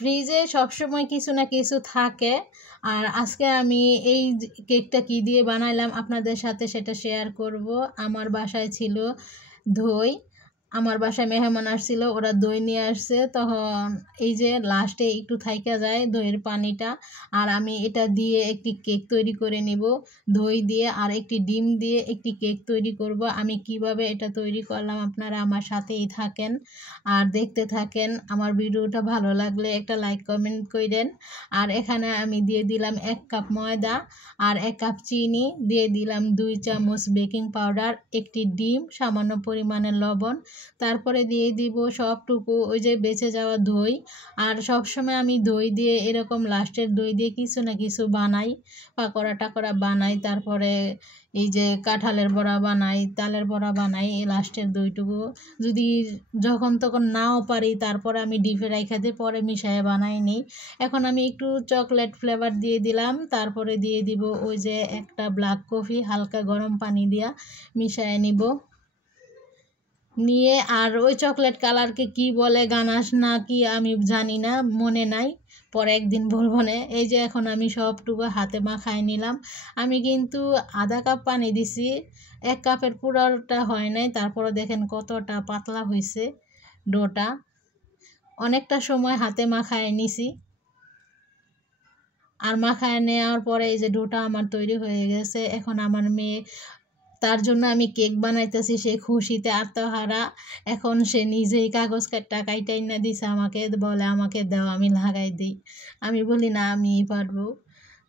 ফ্রিজে সবসময় কিছু না কিছু থাকে। আর আজকে আমি এই কেকটা কি দিয়ে বানাইলাম আপনাদের সাথে সেটা শেয়ার করব। আমার বাসায় ছিল দই, আমার বাসায় মেহমান আসছিল, ওরা দই নিয়ে আসছে। তখন এই যে লাস্টে একটু থাইকা যায় দইয়ের পানিটা, আর আমি এটা দিয়ে একটি কেক তৈরি করে নিব। দই দিয়ে আর একটি ডিম দিয়ে একটি কেক তৈরি করব। আমি কিভাবে এটা তৈরি করলাম আপনারা আমার সাথেই থাকেন আর দেখতে থাকেন। আমার ভিডিওটা ভালো লাগলে একটা লাইক কমেন্ট করেন। আর এখানে আমি দিয়ে দিলাম 1 কাপ ময়দা আর 1 কাপ চিনি, দিয়ে দিলাম 2 চামচ বেকিং পাউডার, একটি ডিম, সামান্য পরিমাণে লবণ, তারপরে দিয়ে দিব সবটুকু ওই যে বেঁচে যাওয়া দই। আর সবসময় আমি দই দিয়ে এরকম লাস্টের দই দিয়ে কিছু না কিছু বানাই, পাকোড়া টাকোড়া বানাই, তারপরে এই যে কাঁঠালের বড়া বানাই, তালের বড়া বানাই। এই লাস্টের দইটুকু যদি যখন তখন নাও পারি তারপরে আমি ডিপে রাইখা দিয়ে পরে মিশিয়ে বানাই নিই। এখন আমি একটু চকলেট ফ্লেভার দিয়ে দিলাম, তারপরে দিয়ে দিব ওই যে একটা ব্ল্যাক কফি হালকা গরম পানি দিয়া মিশিয়ে নিব নিয়ে। আর ওই চকলেট কালারকে কি বলে, গানাশ না কি আমি জানি না, মনে নাই, পরে একদিন বলবো না। এই যে এখন আমি সবটুকু হাতে মাখায় নিলাম। আমি কিন্তু আধা কাপ পানি দিছি, 1 কাপের পুরোটা হয় নাই। তারপরে দেখেন কতটা পাতলা হয়েছে ডোটা। অনেকটা সময় হাতে মাখায় নিছি। আর মাখায় নেওয়ার পরে এই যে ডোটা আমার তৈরি হয়ে গেছে। এখন আমার মেয়ে, তার জন্য আমি কেক বানাইতেছি, সে খুশিতে আত্মহারা। এখন সে নিজেই কাগজ কাইটাই না দিছে আমাকে, বলে আমাকে দাও আমি লাগাই দিই। আমি বলি না আমি পারবো।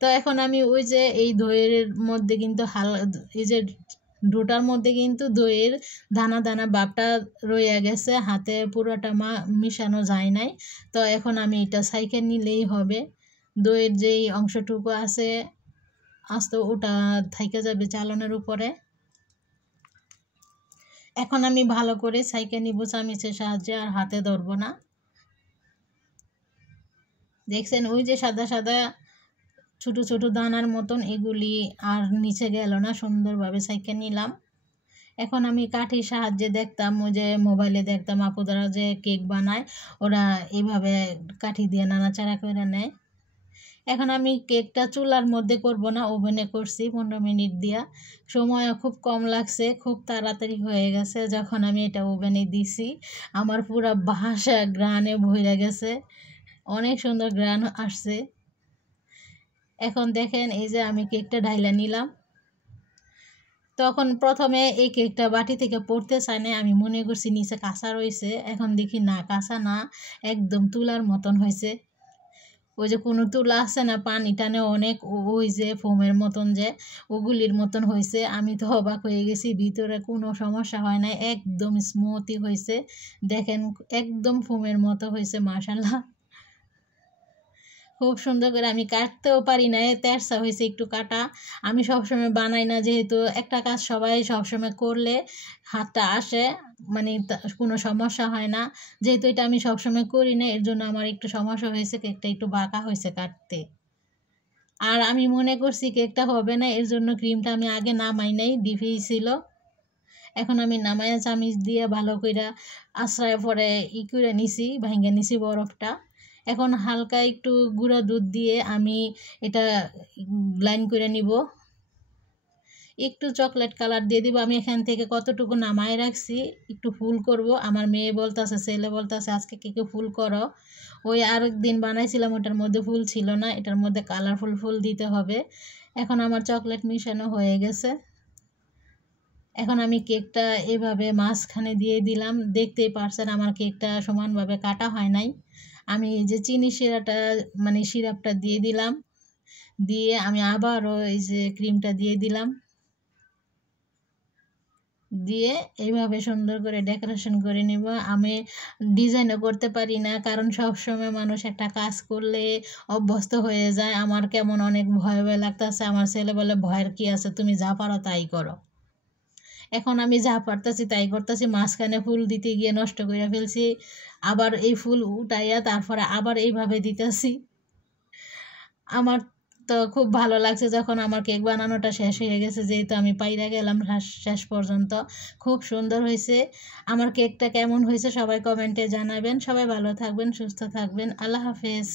তো এখন আমি ওই যে এই দইয়ের মধ্যে কিন্তু এই যে ডোটার মধ্যে কিন্তু দইয়ের দানা দানা ভাবটা রয়ে গেছে, হাতে পুরোটা মিশানো যায় নাই। তো এখন আমি এটা সাইকে নিলেই হবে। দইয়ের যেই অংশটুকু আছে আস্তে ওটা থাইকে যাবে চালনের উপরে। এখন আমি ভালো করে ছাইকে নিব চামিচের সাহায্যে, আর হাতে ধরবো না। দেখছেন ওই যে সাদা সাদা ছোট ছোট দানার মতন, এগুলি আর নিচে গেল না, সুন্দরভাবে ছাইকে নিলাম। এখন আমি কাঠির সাহায্যে দেখতাম, ওই যে মোবাইলে দেখতাম আপুদারা যে কেক বানায়, ওরা এইভাবে কাঠি দিয়ে নাড়াচাড়া করে নেয়। এখন আমি কেকটা চুলার মধ্যে করব না, ওভেনে করছি 15 মিনিট দিয়া। সময় খুব কম লাগছে, খুব তাড়াতাড়ি হয়ে গেছে। যখন আমি এটা ওভেনে দিছি আমার পুরো বাসা গ্রানে ভরে গেছে, অনেক সুন্দর গ্রান আসছে। এখন দেখেন এই যে আমি কেকটা ঢাইলা নিলাম। তখন প্রথমে এই কেকটা বাটি থেকে পড়তে চায় না, আমি মনে করছি নিচে কাঁচা রয়েছে। এখন দেখি না, কাঁচা না, একদম তুলার মতন হয়েছে। ওই যে কোনো তুলা আছে না পানি টানে অনেক, ওই যে ফোমের মতন যে ওগুলির মতন হয়েছে। আমি তো অবাক হয়ে গেছি, ভিতরে কোনো সমস্যা হয় না, একদম স্মুথই হয়েছে। দেখেন একদম ফোমের মতো হয়েছে, মাশাআল্লাহ খুব সুন্দর করে। আমি কাটতেও পারি না, তেরসা হয়েছে একটু কাটা। আমি সবসময় বানাই না, যেহেতু একটা কাজ সবাই সবসময় করলে হাতটা আসে, মানে কোনো সমস্যা হয় না। যেহেতু এটা আমি সবসময় করি না, এর জন্য আমার একটু সমস্যা হয়েছে, কেকটা একটু বাঁকা হয়েছে কাটতে। আর আমি মনে করছি কেকটা হবে না, এর জন্য ক্রিমটা আমি আগে নামাই নাই, ডিপেই ছিল। এখন আমি নামাইয়া চামিচ দিয়ে ভালো করে আশ্রয় পরে করে নিছি, ভাঙ্গে নিছি বরফটা। এখন হালকা একটু গুঁড়া দুধ দিয়ে আমি এটা গ্লাইন্ড করে নিব। একটু চকলেট কালার দিয়ে দিব। আমি এখান থেকে কতটুকু নামায় রাখছি, একটু ফুল করব। আমার মেয়ে বলতেছে, ছেলে বলতেছে আজকে কেকে ফুল করো। ওই আরেক দিন বানাইছিলাম, ওটার মধ্যে ফুল ছিল না, এটার মধ্যে কালারফুল ফুল দিতে হবে। এখন আমার চকলেট মিশানো হয়ে গেছে। এখন আমি কেকটা এভাবে মাঝখানে দিয়ে দিলাম। দেখতেই পারছেন আমার কেকটা সমানভাবে কাটা হয় নাই। আমি এই যে চিনি শিরাটা মানে সিরাপটা দিয়ে দিলাম, দিয়ে আমি আবারও এই যে ক্রিমটা দিয়ে দিলাম, দিয়ে এইভাবে সুন্দর করে ডেকোরেশন করে নিব। আমি ডিজাইনও করতে পারি না, কারণ সব সময় মানুষ একটা কাজ করলে অভ্যস্ত হয়ে যায়। আমার কেমন অনেক ভয় ভয় লাগতেছে। আমার ছেলে বলে ভয়ের কি আছে, তুমি যা পারো তাই করো। এখন আমি যা পারতাছি তাই করতেছি, মাঝখানে ফুল দিতে গিয়ে নষ্ট করে ফেলছি। আবার এই ফুল উঠাইয়া তারপরে আবার এইভাবে দিতেছি। আমার তো খুব ভালো লাগছে যখন আমার কেক বানানোটা শেষ হয়ে গেছে, যেহেতু আমি পাইরা গেলাম শেষ পর্যন্ত। খুব সুন্দর হয়েছে। আমার কেকটা কেমন হয়েছে সবাই কমেন্টে জানাবেন। সবাই ভালো থাকবেন, সুস্থ থাকবেন। আল্লাহ হাফেজ।